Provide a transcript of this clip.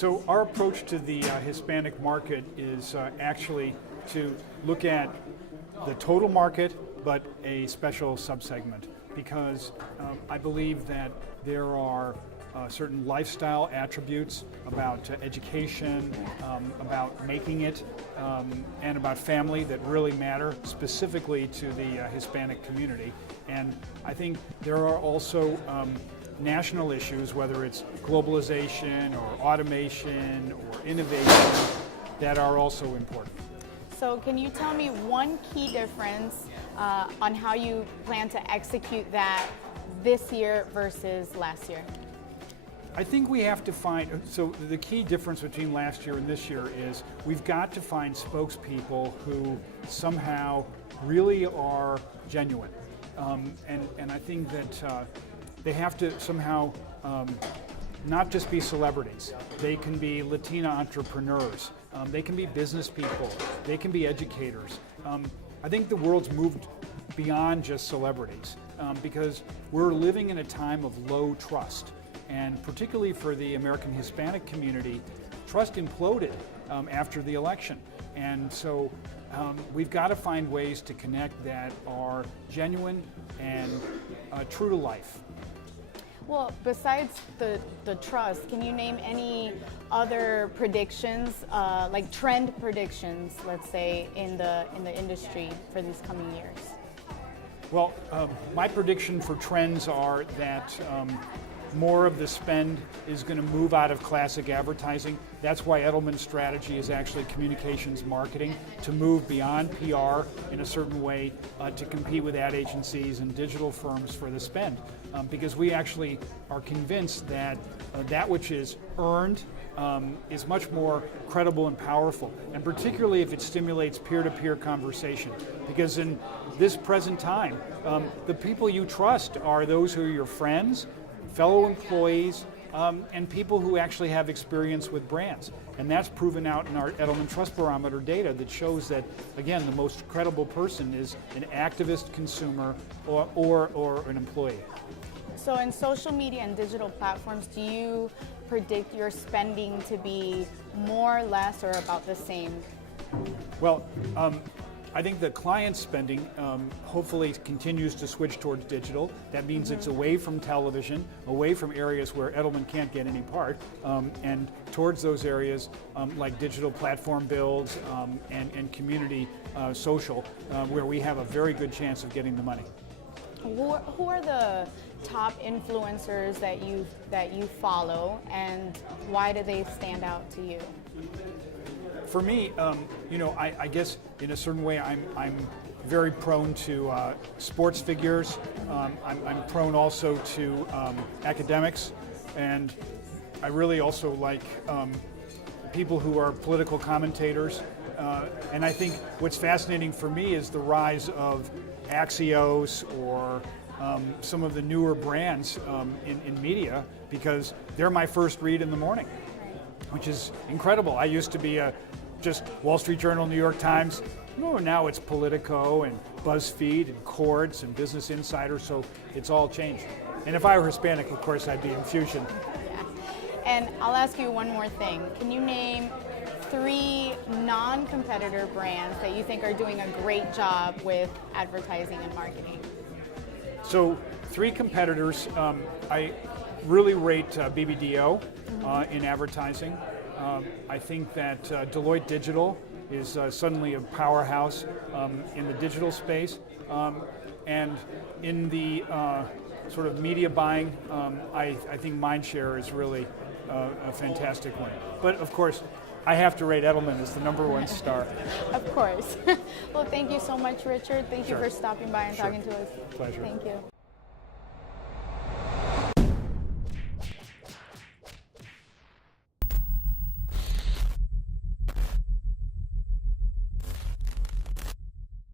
So our approach to the Hispanic market is actually to look at the total market, but a special subsegment, because I believe that there are certain lifestyle attributes about education, about making it, and about family that really matter specifically to the Hispanic community. And I think there are also national issues, whether it's globalization or automation or innovation, that are also important. So can you tell me one key difference on how you plan to execute that this year versus last year? I think we have to find, so the key difference between last year and this year is we've got to find spokespeople who somehow really are genuine. And I think that they have to somehow not just be celebrities. They can be Latina entrepreneurs. They can be business people. They can be educators. I think the world's moved beyond just celebrities because we're living in a time of low trust. And particularly for the American Hispanic community, trust imploded after the election. And so we've got to find ways to connect that are genuine and true to life. Well, besides the trust, can you name any other predictions, like trend predictions, let's say, in the industry for these coming years? Well, my prediction for trends are that more of the spend is going to move out of classic advertising. That's why Edelman's strategy is actually communications marketing, to move beyond PR in a certain way to compete with ad agencies and digital firms for the spend. Because we actually are convinced that that which is earned is much more credible and powerful, and particularly if it stimulates peer-to-peer conversation. Because in this present time, the people you trust are those who are your friends, fellow employees, and people who actually have experience with brands. And that's proven out in our Edelman Trust Barometer data that shows that, again, the most credible person is an activist consumer or an employee. So in social media and digital platforms, do you predict your spending to be more, less, or about the same? Well, I think the client spending hopefully continues to switch towards digital. That means it's away from television, away from areas where Edelman can't get any part, and towards those areas like digital platform builds and community social, where we have a very good chance of getting the money. Who are the top influencers that you follow, and why do they stand out to you? For me, I guess in a certain way I'm very prone to sports figures. I'm prone also to academics, and I really also like people who are political commentators. And I think what's fascinating for me is the rise of Axios or some of the newer brands in media, because they're my first read in the morning, which is incredible. I used to be just Wall Street Journal, New York Times. No, now it's Politico and BuzzFeed and Quartz and Business Insider, so it's all changed. And if I were Hispanic, of course, I'd be in Fusion. Yeah. And I'll ask you one more thing. Can you name 3 non-competitor brands that you think are doing a great job with advertising and marketing? So 3 competitors. I really rate BBDO in advertising. I think that Deloitte Digital is suddenly a powerhouse in the digital space. And in the sort of media buying, I think Mindshare is really a fantastic one. But of course, I have to rate Edelman as the #1 star. Of course. Well, thank you so much, Richard. Thank you for stopping by and talking to us. Pleasure. Thank you.